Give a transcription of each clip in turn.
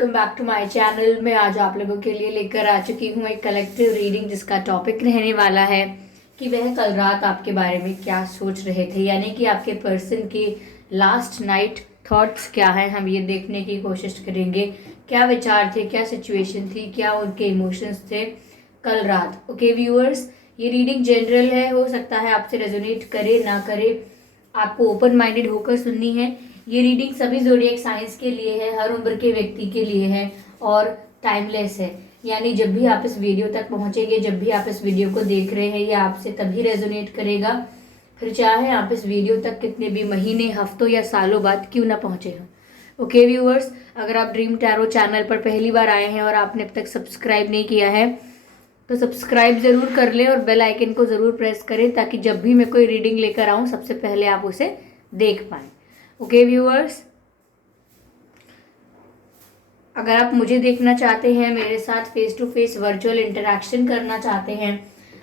Welcome back to my channel. मैं आज आप लोगों के लिए लेकर आ चुकी हूँ एक कलेक्टिव रीडिंग, जिसका टॉपिक रहने वाला है कि वह कल रात आपके बारे में क्या सोच रहे थे, यानी कि आपके पर्सन के लास्ट नाइट थॉट्स क्या हैं। हम ये देखने की कोशिश करेंगे क्या विचार थे, क्या सिचुएशन थी, क्या उनके इमोशंस थे कल रात। ओके व्यूअर्स, ये रीडिंग जनरल है, हो सकता है आपसे रेजोनेट करे ना करे, आपको ओपन माइंडेड होकर सुननी है। ये रीडिंग सभी ज़ोडिएक साइंस के लिए है, हर उम्र के व्यक्ति के लिए है और टाइमलेस है। यानी जब भी आप इस वीडियो तक पहुंचेंगे, जब भी आप इस वीडियो को देख रहे हैं, ये आपसे तभी रेजोनेट करेगा, फिर चाहे आप इस वीडियो तक कितने भी महीने, हफ्तों या सालों बाद क्यों ना पहुंचे हों। ओके व्यूअर्स, अगर आप ड्रीम टैरो चैनल पर पहली बार आए हैं और आपने अब तक सब्सक्राइब नहीं किया है तो सब्सक्राइब ज़रूर कर लें और बेल आइकन को ज़रूर प्रेस करें, ताकि जब भी मैं कोई रीडिंग लेकर आऊँ सबसे पहले आप उसे देख पाएँ। ओके व्यूअर्स, अगर आप मुझे देखना चाहते हैं, मेरे साथ face to face virtual interaction करना चाहते हैं,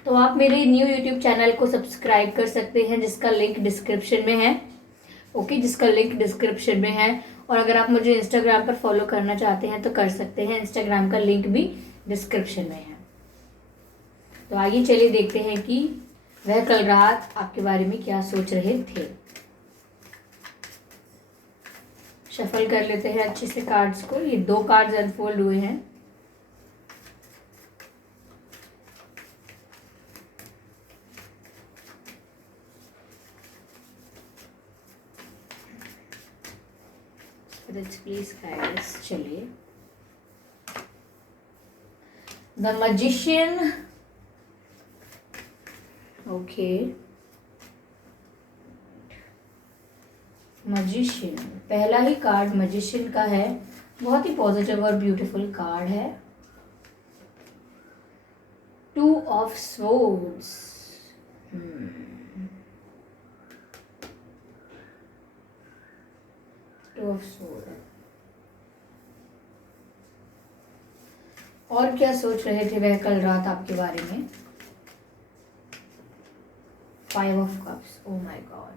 तो आप मेरे न्यू यूट्यूब चैनल को सब्सक्राइब कर सकते हैं, जिसका लिंक डिस्क्रिप्शन में है। ओके, जिसका लिंक डिस्क्रिप्शन में है। और अगर आप मुझे इंस्टाग्राम पर फॉलो करना चाहते हैं तो कर सकते हैं, इंस्टाग्राम का लिंक भी डिस्क्रिप्शन में है। तो आइए चलिए देखते हैं कि वह कल रात आपके बारे में क्या सोच रहे थे। शफल कर लेते हैं अच्छे से कार्ड्स को। ये 2 कार्ड्स अनफोल्ड हुए हैं। प्लीज गाइस, चलिए। द मैजिशियन, ओके, मैजिशियन, पहला ही कार्ड मैजिशियन का है। बहुत ही पॉजिटिव और ब्यूटीफुल कार्ड है। 2 ऑफ स्वॉर्ड्स, 2 ऑफ स्वॉर्ड। और क्या सोच रहे थे वह कल रात आपके बारे में? 5 of cups, oh my God.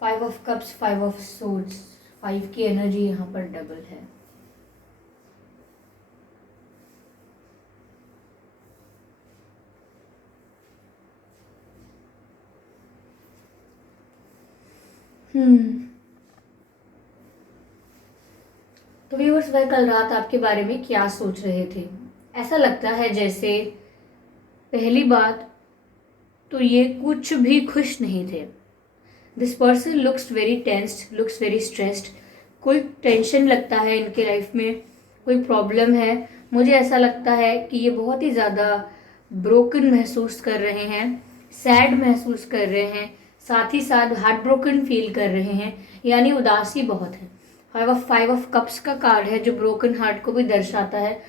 Five of cups, 5 of swords, 5 की एनर्जी यहाँ पर डबल है। तो व्यूअर्स, वह कल रात आपके बारे में क्या सोच रहे थे? ऐसा लगता है जैसे, पहली बात तो ये कुछ भी खुश नहीं थे। This person looks very tensed, looks very stressed. कोई टेंशन लगता है इनके लाइफ में, कोई प्रॉब्लम है। मुझे ऐसा लगता है कि ये बहुत ही ज़्यादा ब्रोकन महसूस कर रहे हैं, सैड महसूस कर रहे हैं, साथ ही साथ हार्ट ब्रोकन फील कर रहे हैं, यानी उदासी बहुत है। 5 ऑफ कप्स का कार्ड है, जो ब्रोकन हार्ट को भी दर्शाता है,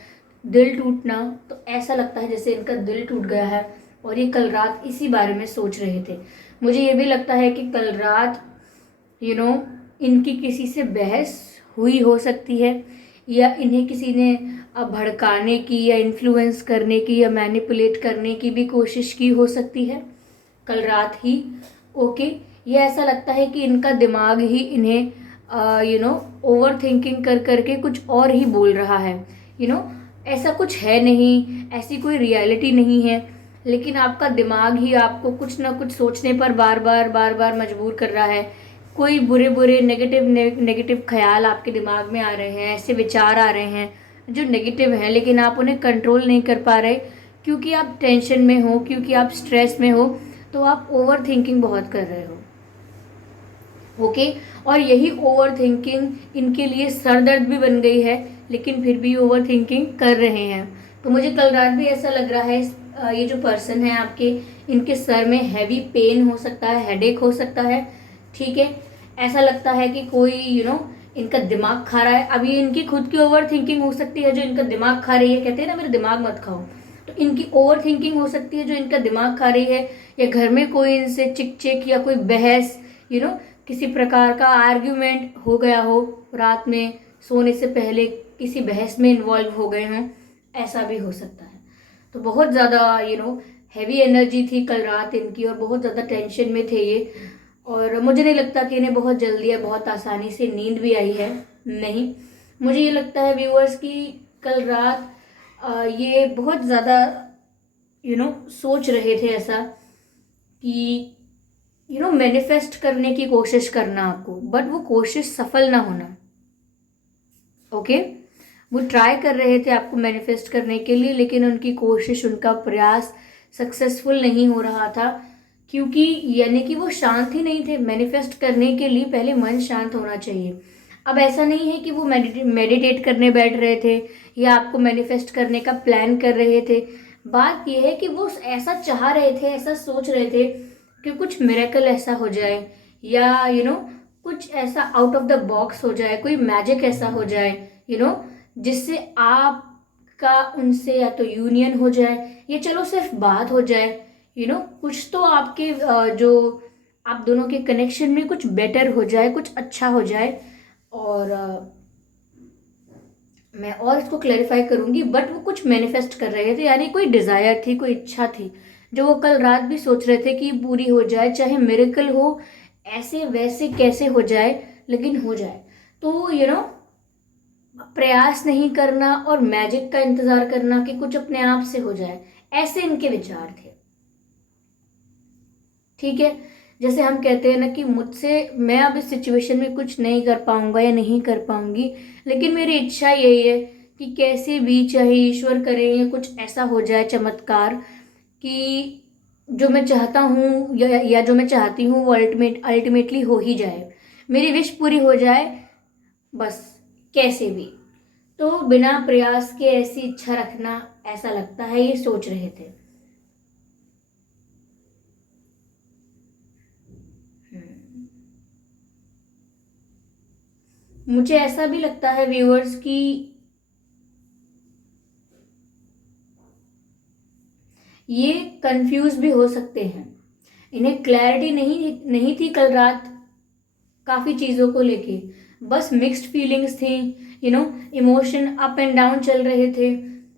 दिल टूटना। तो ऐसा लगता है जैसे इनका दिल टूट गया है और ये कल रात इसी बारे में सोच रहे थे। मुझे ये भी लगता है कि कल रात इनकी किसी से बहस हुई हो सकती है, या इन्हें किसी ने भड़काने की या इन्फ्लुएंस करने की या मैनिपुलेट करने की भी कोशिश की हो सकती है कल रात ही। ओके, ये ऐसा लगता है कि इनका दिमाग ही इन्हें ओवर थिंकिंग कर करके कुछ और ही बोल रहा है। ऐसा कुछ है नहीं, ऐसी कोई रियलिटी नहीं है, लेकिन आपका दिमाग ही आपको कुछ ना कुछ सोचने पर बार बार मजबूर कर रहा है। कोई बुरे बुरे नेगेटिव ख्याल आपके दिमाग में आ रहे हैं, ऐसे विचार आ रहे हैं जो नेगेटिव हैं, लेकिन आप उन्हें कंट्रोल नहीं कर पा रहे, क्योंकि आप टेंशन में हो, क्योंकि आप स्ट्रेस में हो, तो आप ओवर थिंकिंग बहुत कर रहे हो। ओके, और यही ओवर थिंकिंग इनके लिए सर दर्द भी बन गई है, लेकिन फिर भी ओवर थिंकिंग कर रहे हैं। तो मुझे कल रात भी ऐसा लग रहा है, ये जो पर्सन है आपके, इनके सर में हैवी पेन हो सकता है, हेडेक हो सकता है। ठीक है, ऐसा लगता है कि कोई इनका दिमाग खा रहा है। अभी इनकी खुद की ओवर थिंकिंग हो सकती है जो इनका दिमाग खा रही है। कहते हैं ना, मेरा दिमाग मत खाओ। तो इनकी ओवर थिंकिंग हो सकती है जो इनका दिमाग खा रही है, या घर में कोई इनसे चिक चिक या कोई बहस, किसी प्रकार का आर्ग्यूमेंट हो गया हो, रात में सोने से पहले किसी बहस में इन्वॉल्व हो गए हों, ऐसा भी हो सकता है। तो बहुत ज़्यादा हैवी एनर्जी थी कल रात इनकी, और बहुत ज़्यादा टेंशन में थे ये। और मुझे नहीं लगता कि इन्हें बहुत जल्दी या बहुत आसानी से नींद भी आई है, नहीं। मुझे ये लगता है व्यूअर्स कि कल रात ये बहुत ज़्यादा सोच रहे थे ऐसा कि मैनिफेस्ट करने की कोशिश करना आपको, बट वो कोशिश सफल ना होना। ओके, वो ट्राई कर रहे थे आपको मैनिफेस्ट करने के लिए, लेकिन उनकी कोशिश, उनका प्रयास सक्सेसफुल नहीं हो रहा था, क्योंकि यानी कि वो शांत ही नहीं थे। मैनिफेस्ट करने के लिए पहले मन शांत होना चाहिए। अब ऐसा नहीं है कि वो मेडिटेट करने बैठ रहे थे या आपको मैनिफेस्ट करने का प्लान कर रहे थे। बात यह है कि वो ऐसा चाह रहे थे, ऐसा सोच रहे थे कि कुछ मिरेकल ऐसा हो जाए, या कुछ ऐसा आउट ऑफ द बॉक्स हो जाए, कोई मैजिक ऐसा हो जाए जिससे आपका उनसे या तो यूनियन हो जाए, या चलो सिर्फ बात हो जाए, कुछ तो आपके जो आप दोनों के कनेक्शन में कुछ बेटर हो जाए, कुछ अच्छा हो जाए। और मैं और इसको क्लैरिफाई करूंगी, बट वो कुछ मैनिफेस्ट कर रहे थे, यानी कोई डिजायर थी, कोई इच्छा थी जो वो कल रात भी सोच रहे थे कि पूरी हो जाए, चाहे मिरेकल हो, ऐसे वैसे कैसे हो जाए, लेकिन हो जाए। तो प्रयास नहीं करना और मैजिक का इंतजार करना कि कुछ अपने आप से हो जाए, ऐसे इनके विचार थे। ठीक है, जैसे हम कहते हैं ना कि मुझसे, मैं अब इस सिचुएशन में कुछ नहीं कर पाऊंगा या नहीं कर पाऊंगी, लेकिन मेरी इच्छा यही है कि कैसे भी, चाहे ईश्वर करे या कुछ ऐसा हो जाए चमत्कार, कि जो मैं चाहता हूँ या जो मैं चाहती हूँ वो अल्टीमेटली हो ही जाए, मेरी विश पूरी हो जाए, बस कैसे भी। तो बिना प्रयास के ऐसी इच्छा रखना, ऐसा लगता है ये सोच रहे थे। मुझे ऐसा भी लगता है व्यूअर्स कि ये कंफ्यूज भी हो सकते हैं, इन्हें क्लैरिटी नहीं थी कल रात काफ़ी चीज़ों को लेके, बस मिक्स्ड फीलिंग्स थी, इमोशन अप एंड डाउन चल रहे थे,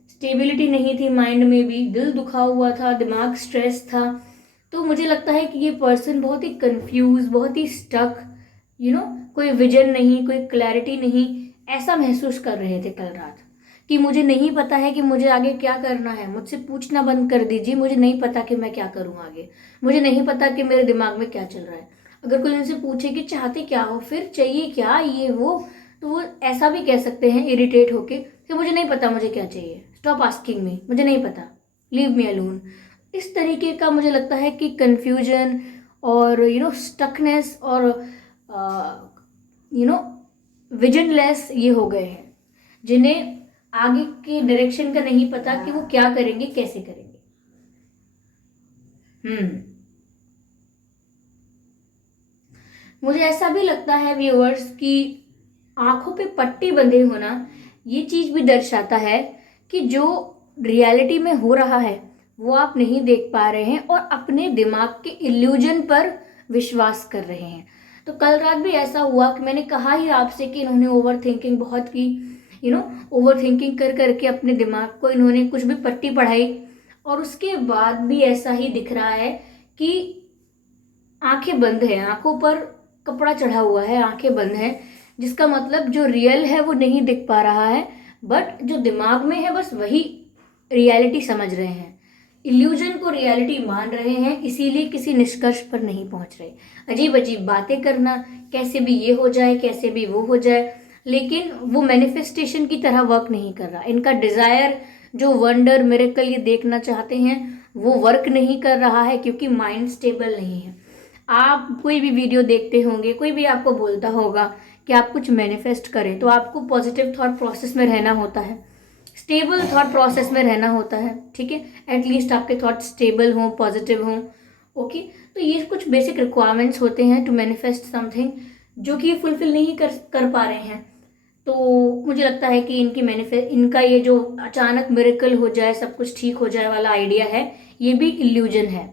स्टेबिलिटी नहीं थी माइंड में भी, दिल दुखा हुआ था, दिमाग स्ट्रेस था। तो मुझे लगता है कि ये पर्सन बहुत ही कंफ्यूज, बहुत ही स्टक, कोई विजन नहीं, कोई क्लैरिटी नहीं, ऐसा महसूस कर रहे थे कल रात, कि मुझे नहीं पता है कि मुझे आगे क्या करना है, मुझसे पूछना बंद कर दीजिए, मुझे नहीं पता कि मैं क्या करूँ आगे, मुझे नहीं पता कि मेरे दिमाग में क्या चल रहा है। अगर कोई उनसे पूछे कि चाहते क्या हो, फिर चाहिए क्या, ये वो, तो वो ऐसा भी कह सकते हैं इरिटेट होके कि मुझे नहीं पता मुझे क्या चाहिए, स्टॉप आस्किंग मी, मुझे नहीं पता, लीव मी अलोन। इस तरीके का मुझे लगता है कि कंफ्यूजन और स्टकनेस और विजनलेस ये हो गए हैं, जिन्हें आगे के डायरेक्शन का नहीं पता कि वो क्या करेंगे, कैसे करेंगे। मुझे ऐसा भी लगता है व्यूअर्स कि आंखों पे पट्टी बंधे होना ये चीज भी दर्शाता है कि जो रियलिटी में हो रहा है वो आप नहीं देख पा रहे हैं और अपने दिमाग के इल्यूजन पर विश्वास कर रहे हैं। तो कल रात भी ऐसा हुआ कि मैंने कहा ही आपसे कि इन्होंने ओवर थिंकिंग बहुत की, ओवर थिंकिंग कर करके अपने दिमाग को इन्होंने कुछ भी पट्टी पढ़ाई, और उसके बाद भी ऐसा ही दिख रहा है कि आंखें बंद है, आंखों पर कपड़ा चढ़ा हुआ है, आंखें बंद है, जिसका मतलब जो रियल है वो नहीं दिख पा रहा है, बट जो दिमाग में है बस वही रियलिटी समझ रहे हैं, इल्यूजन को रियलिटी मान रहे हैं, इसीलिए किसी निष्कर्ष पर नहीं पहुंच रहे। अजीब अजीब बातें करना, कैसे भी ये हो जाए, कैसे भी वो हो जाए, लेकिन वो मैनिफेस्टेशन की तरह वर्क नहीं कर रहा। इनका डिजायर, जो वंडर मिरेकल ये देखना चाहते हैं, वो वर्क नहीं कर रहा है, क्योंकि माइंड स्टेबल नहीं है। आप कोई भी वीडियो देखते होंगे, कोई भी आपको बोलता होगा कि आप कुछ मैनिफेस्ट करें, तो आपको पॉजिटिव थॉट प्रोसेस में रहना होता है, स्टेबल थॉट प्रोसेस में रहना होता है, ठीक है, एटलीस्ट आपके थॉट स्टेबल हों, पॉजिटिव हों। ओके, तो ये कुछ बेसिक रिक्वायरमेंट्स होते हैं टू मैनिफेस्ट समथिंग, जो कि ये फुलफिल नहीं कर पा रहे हैं। तो मुझे लगता है कि इनका ये जो अचानक मिरेकल हो जाए, सब कुछ ठीक हो जाए वाला आइडिया है, ये भी इल्यूजन है।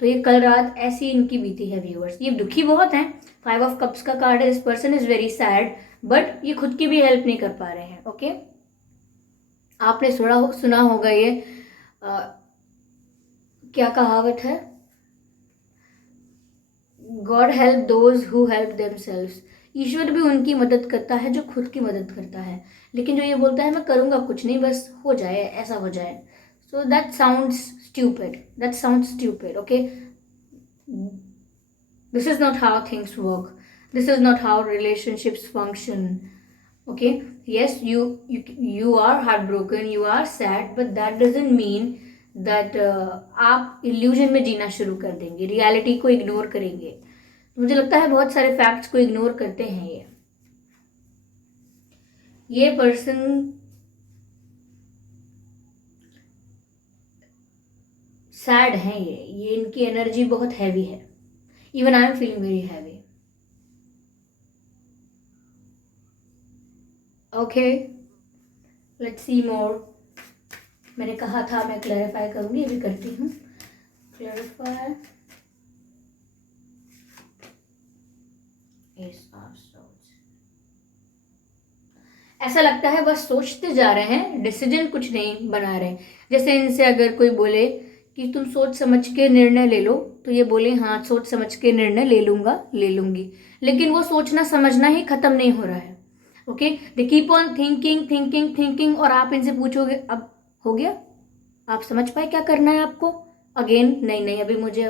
तो ये कल रात ऐसी इनकी बीती है व्यूअर्स, ये दुखी बहुत हैं। 5 ऑफ कप्स का कार्ड है, this person is very sad, but ये खुद की भी हेल्प नहीं कर पा रहे हैं। ओके, आपने सुना होगा ये क्या कहावत है, God help those who help themselves. ईश्वर भी उनकी मदद करता है जो खुद की मदद करता है, लेकिन जो ये बोलता है मैं करूँगा कुछ नहीं, बस हो जाए, ऐसा हो जाए, so that sounds stupid, okay. This is not how things work. This is not how relationships function. Okay? Yes, you are heartbroken, you are sad, but that doesn't mean that आप इल्यूजन में जीना शुरू कर देंगे, reality को ignore करेंगे। मुझे लगता है बहुत सारे फैक्ट्स को इग्नोर करते हैं ये पर्सन सैड है, ये इनकी एनर्जी बहुत हैवी है। Even I am feeling very heavy. Okay, let's see more. मैंने कहा था मैं क्लैरिफाई करूंगी, अभी करती हूँ क्लैरिफाई। ऐसा लगता है बस सोचते जा रहे हैं, डिसीजन कुछ नहीं बना रहे। जैसे इनसे अगर कोई बोले कि तुम सोच समझ के निर्णय ले लो, तो ये बोले हाँ सोच समझ के निर्णय ले लूंगा, ले लूंगी, लेकिन वो सोचना समझना ही खत्म नहीं हो रहा है। Okay, they keep on thinking, और आप इनसे पूछोगे अब हो गया, आप समझ पाए क्या करना है आपको, अगेन नहीं, अभी मुझे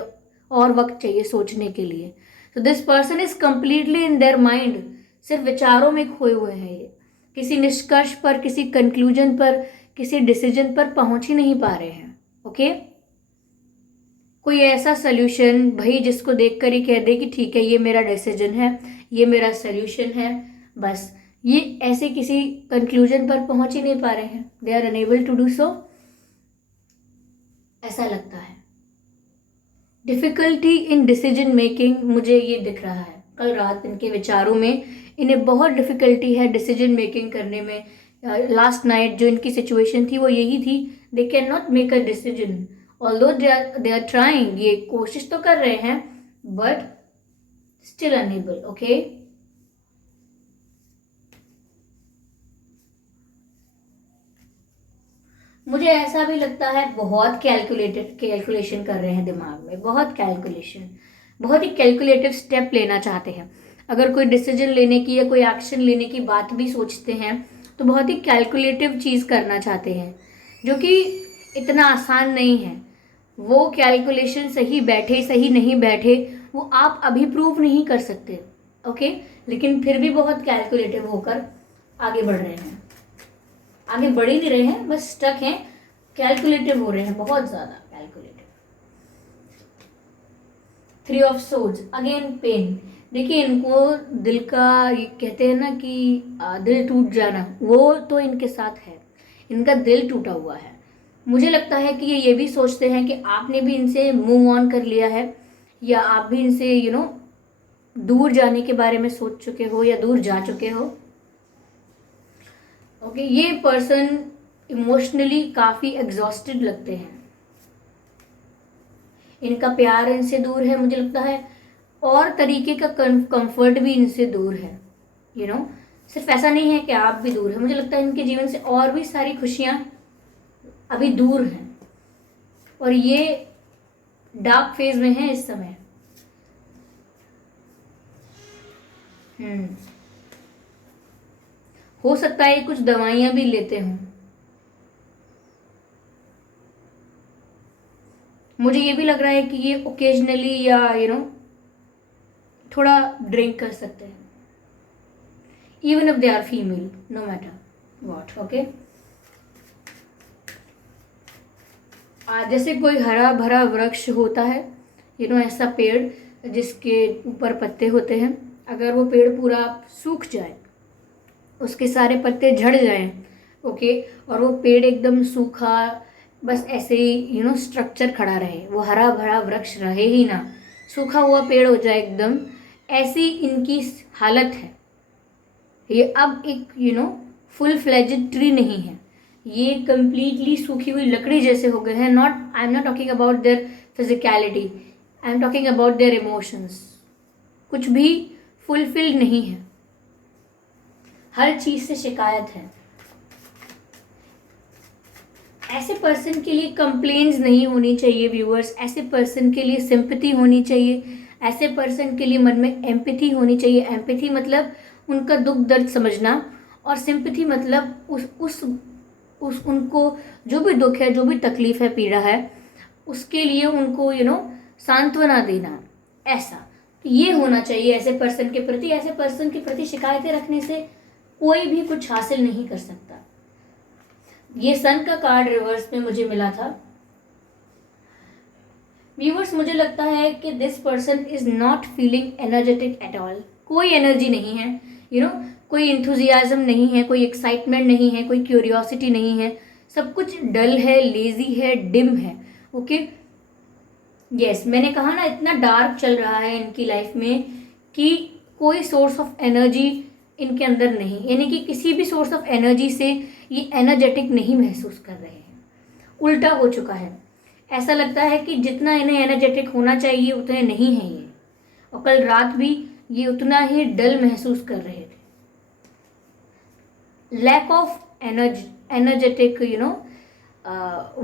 और वक्त चाहिए सोचने के लिए। तो this person is completely in their mind, सिर्फ विचारों में खोए हुए हैं ये, किसी निष्कर्ष पर, किसी कंक्लूजन पर, किसी डिसीजन पर पहुंच ही नहीं पा रहे हैं। ओके, कोई ऐसा सोल्यूशन भाई जिसको देखकर ही कह दे कि ठीक है ये मेरा डिसीजन है, ये मेरा सोल्यूशन है, बस ये ऐसे किसी कंक्लूजन पर पहुंच ही नहीं पा रहे हैं। They are unable to do so, ऐसा लगता है। डिफिकल्टी इन डिसीजन मेकिंग, मुझे ये दिख रहा है कल रात इनके विचारों में, इन्हें बहुत डिफिकल्टी है डिसीजन मेकिंग करने में। लास्ट नाइट जो इनकी सिचुएशन थी वो यही थी, they can not make a decision, although they are trying, ये कोशिश तो कर रहे हैं बट स्टिल अनेबल। ओके, मुझे ऐसा भी लगता है बहुत कैलकुलेशन कर रहे हैं दिमाग में, बहुत कैलकुलेशन, बहुत ही कैलकुलेटिव स्टेप लेना चाहते हैं। अगर कोई डिसीजन लेने की या कोई एक्शन लेने की बात भी सोचते हैं तो बहुत ही कैलकुलेटिव चीज़ करना चाहते हैं, जो कि इतना आसान नहीं है। वो कैलकुलेशन सही बैठे सही नहीं बैठे वो आप अभी प्रूव नहीं कर सकते। ओके, लेकिन फिर भी बहुत कैलकुलेटिव होकर आगे बढ़ रहे हैं, आगे बढ़ ही नहीं रहे हैं, बस स्टक हैं, कैलकुलेटिव हो रहे हैं, बहुत ज़्यादा calculative. 3 of swords, again pain. देखिए इनको दिल का, ये कहते हैं ना कि दिल टूट जाना, वो तो इनके साथ है, इनका दिल टूटा हुआ है। मुझे लगता है कि ये भी सोचते हैं कि आपने भी इनसे मूव ऑन कर लिया है, या आप भी इनसे दूर जाने के बारे में सोच चुके हो या दूर जा चुके हो। ओके, ये पर्सन इमोशनली काफ़ी एग्जॉस्टेड लगते हैं, इनका प्यार इनसे दूर है, मुझे लगता है, और तरीके का कंफर्ट भी इनसे दूर है। सिर्फ ऐसा नहीं है कि आप भी दूर है, मुझे लगता है इनके जीवन से और भी सारी खुशियां अभी दूर हैं, और ये डार्क फेज में है इस समय। हो सकता है कुछ दवाइयां भी लेते हों। मुझे ये भी लग रहा है कि ये ओकेजनली या थोड़ा ड्रिंक कर सकते हैं, even if they are female, no matter what. Okay, जैसे कोई हरा भरा वृक्ष होता है, ऐसा पेड़ जिसके ऊपर पत्ते होते हैं, अगर वो पेड़ पूरा सूख जाए, उसके सारे पत्ते झड़ जाएं, ओके, और वो पेड़ एकदम सूखा, बस ऐसे ही स्ट्रक्चर खड़ा रहे, वो हरा भरा वृक्ष रहे ही ना, सूखा हुआ पेड़ हो जाए एकदम, ऐसी इनकी हालत है। ये अब एक फुल फ्लेजेड ट्री नहीं है, ये कंप्लीटली सूखी हुई लकड़ी जैसे हो गए हैं। I am not talking about their physicality, I am talking about their emotions. कुछ भी फुलफिल्ड नहीं है, हर चीज से शिकायत है। ऐसे पर्सन के लिए कंप्लेंट्स नहीं होनी चाहिए व्यूअर्स, ऐसे पर्सन के लिए सिंपैथी होनी चाहिए, ऐसे पर्सन के लिए मन में एम्पैथी होनी चाहिए। एम्पैथी मतलब उनका दुख दर्द समझना, और सिंपैथी मतलब उस उनको जो भी दुख है, जो भी तकलीफ है, पीड़ा है, उसके लिए उनको सांत्वना देना। ऐसा ये होना चाहिए ऐसे पर्सन के प्रति। ऐसे पर्सन के प्रति शिकायतें रखने से कोई भी कुछ हासिल नहीं कर सकता। ये सन का कार्ड रिवर्स में मुझे मिला था। व्यूअर्स, मुझे लगता है कि this person is not feeling energetic at all. कोई एनर्जी नहीं है, कोई इंथुजियाज्म नहीं है, कोई एक्साइटमेंट नहीं है, कोई क्यूरियोसिटी नहीं है। सब कुछ डल है, लेजी है, डिम है। ओके, यस, मैंने कहा ना, इतना डार्क चल रहा है इनकी लाइफ में कि कोई सोर्स ऑफ एनर्जी इनके अंदर नहीं, यानी कि किसी भी सोर्स ऑफ एनर्जी से ये एनर्जेटिक नहीं महसूस कर रहे हैं। उल्टा हो चुका है। ऐसा लगता है कि जितना इन्हें एनर्जेटिक होना चाहिए उतने नहीं है ये, और कल रात भी ये उतना ही डल महसूस कर रहे थे। लैक ऑफ एनर्जेटिक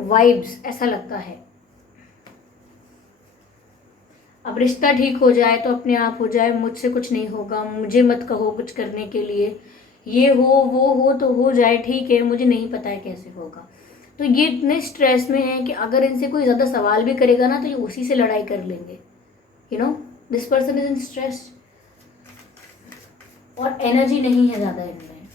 वाइब्स, ऐसा लगता है। अब रिश्ता ठीक हो जाए तो अपने आप हो जाए, मुझसे कुछ नहीं होगा, मुझे मत कहो कुछ करने के लिए, ये हो वो हो तो हो जाए, ठीक है, मुझे नहीं पता है कैसे होगा। तो ये इतने स्ट्रेस में है कि अगर इनसे कोई ज़्यादा सवाल भी करेगा ना तो ये उसी से लड़ाई कर लेंगे। This person is in stress, और एनर्जी नहीं है ज़्यादा इनमें।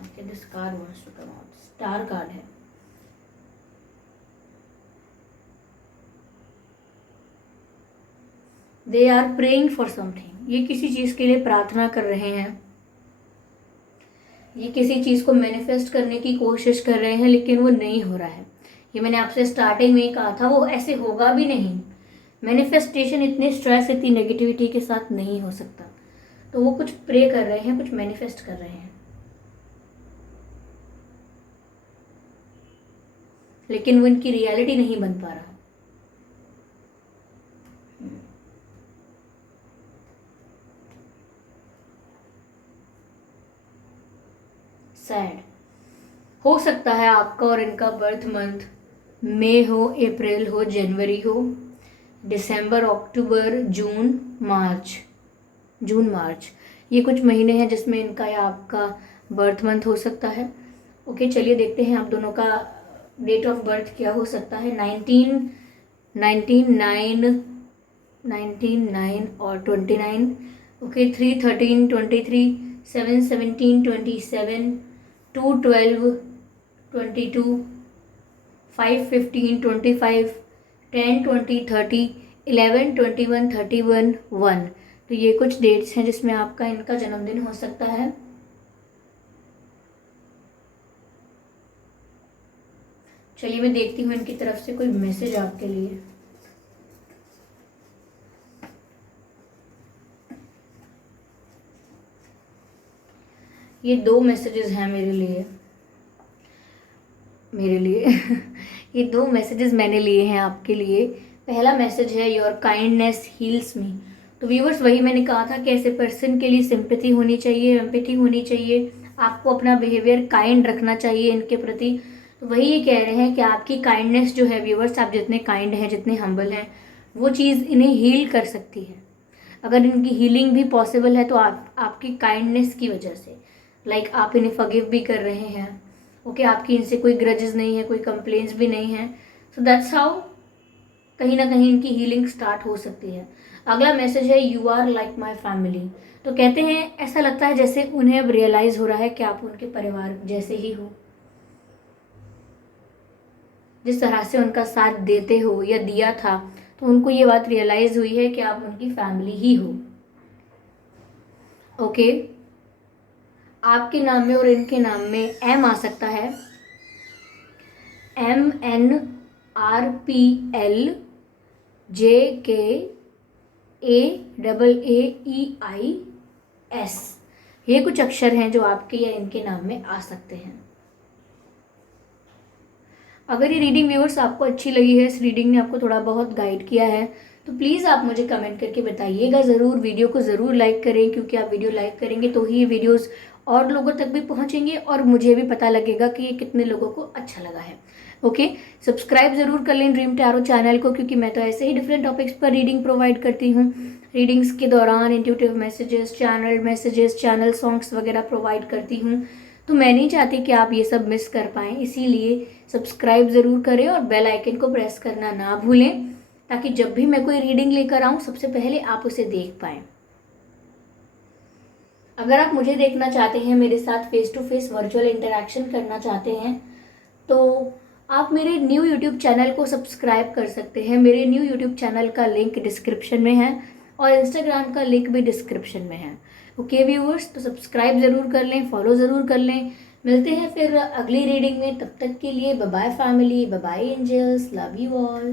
Okay, this card wants to come out, star card है। They are praying for something. ये किसी चीज़ के लिए प्रार्थना कर रहे हैं, ये किसी चीज़ को मैनिफेस्ट करने की कोशिश कर रहे हैं, लेकिन वो नहीं हो रहा है। ये मैंने आपसे स्टार्टिंग में ही कहा था, वो ऐसे होगा भी नहीं। मैनिफेस्टेशन इतने स्ट्रेस, इतनी नेगेटिविटी के साथ नहीं हो सकता। तो वो कुछ प्रे कर रहे हैं, कुछ मैनिफेस्ट कर रहे हैं, लेकिन वो इनकी रियलिटी नहीं बन पा रहा। सैड। हो सकता है आपका और इनका बर्थ मंथ मई हो, अप्रैल हो, जनवरी हो, दिसंबर, अक्टूबर, जून मार्च, ये कुछ महीने हैं जिसमें इनका या आपका बर्थ मंथ हो सकता है। ओके, चलिए देखते हैं आप दोनों का डेट ऑफ बर्थ क्या हो सकता है। 19 और 29। ओके, 3, 13, 23, 7, 17, 27, 2, 12, 22, 5, 15, 25, 10, 20, 30, 11, 21, 31, 1। तो ये कुछ डेट्स हैं जिसमें आपका इनका जन्मदिन हो सकता है। चलिए मैं देखती हूँ इनकी तरफ से कोई मैसेज आपके लिए। ये 2 मैसेजेस हैं मेरे लिए ये 2 मैसेजेस मैंने लिए हैं आपके लिए। पहला मैसेज है, योर काइंडनेस हील्स मी। तो व्यूवर्स, वही मैंने कहा था कि ऐसे पर्सन के लिए सिंपैथी होनी चाहिए, एम्पैथी होनी चाहिए, आपको अपना बिहेवियर काइंड रखना चाहिए इनके प्रति। तो वही ये कह रहे हैं कि आपकी काइंडनेस जो है व्यूवर्स, आप जितने काइंड हैं, जितने हम्बल हैं, वो चीज़ इन्हें हील कर सकती है। अगर इनकी हीलिंग भी पॉसिबल है तो आपकी काइंडनेस की वजह से, आप इन्हें फॉरगिव भी कर रहे हैं। ओके, आपकी इनसे कोई ग्रजेस नहीं है, कोई कंप्लेंट्स भी नहीं है। सो दैट्स हाउ कहीं ना कहीं इनकी हीलिंग स्टार्ट हो सकती है। अगला मैसेज है, you are like my family. तो कहते हैं ऐसा लगता है जैसे उन्हें अब रियलाइज हो रहा है कि आप उनके परिवार जैसे ही हो। जिस तरह से उनका साथ देते हो या दिया था, तो उनको ये बात रियलाइज हुई है कि आप उनकी फैमिली ही हो। ओके, आपके नाम में और इनके नाम में एम आ सकता है, MNRPLJKAAEIS। ये कुछ अक्षर हैं जो आपके या इनके नाम में आ सकते हैं। अगर ये रीडिंग व्यूअर्स आपको अच्छी लगी है, इस रीडिंग ने आपको थोड़ा बहुत गाइड किया है, तो प्लीज़ आप मुझे कमेंट करके बताइएगा ज़रूर। वीडियो को ज़रूर लाइक करें, क्योंकि आप वीडियो लाइक करेंगे तो ही ये वीडियोस और लोगों तक भी पहुंचेंगे और मुझे भी पता लगेगा कि ये कितने लोगों को अच्छा लगा है। ओके, सब्सक्राइब ज़रूर कर लें ड्रीम टैरो चैनल को, क्योंकि मैं तो ऐसे ही डिफरेंट टॉपिक्स पर रीडिंग प्रोवाइड करती हूँ। रीडिंग्स के दौरान इंट्यूटिव मैसेजेस, चैनल सॉन्ग्स वगैरह प्रोवाइड करती हूँ। तो मैं नहीं चाहती कि आप ये सब मिस कर पाएँ, इसीलिए सब्सक्राइब ज़रूर करें और बेल आइकन को प्रेस करना ना भूलें, ताकि जब भी मैं कोई रीडिंग लेकर आऊँ सबसे पहले आप उसे देख पाएँ। अगर आप मुझे देखना चाहते हैं, मेरे साथ face to face virtual interaction करना चाहते हैं, तो आप मेरे न्यू यूट्यूब चैनल को सब्सक्राइब कर सकते हैं। मेरे न्यू यूट्यूब चैनल का लिंक डिस्क्रिप्शन में है और इंस्टाग्राम का लिंक भी डिस्क्रिप्शन में है। ओके व्यूअर्स, तो सब्सक्राइब ज़रूर कर लें, फॉलो ज़रूर कर लें। मिलते हैं फिर अगली रीडिंग में, तब तक के लिए bye bye family, bye bye angels, love you all.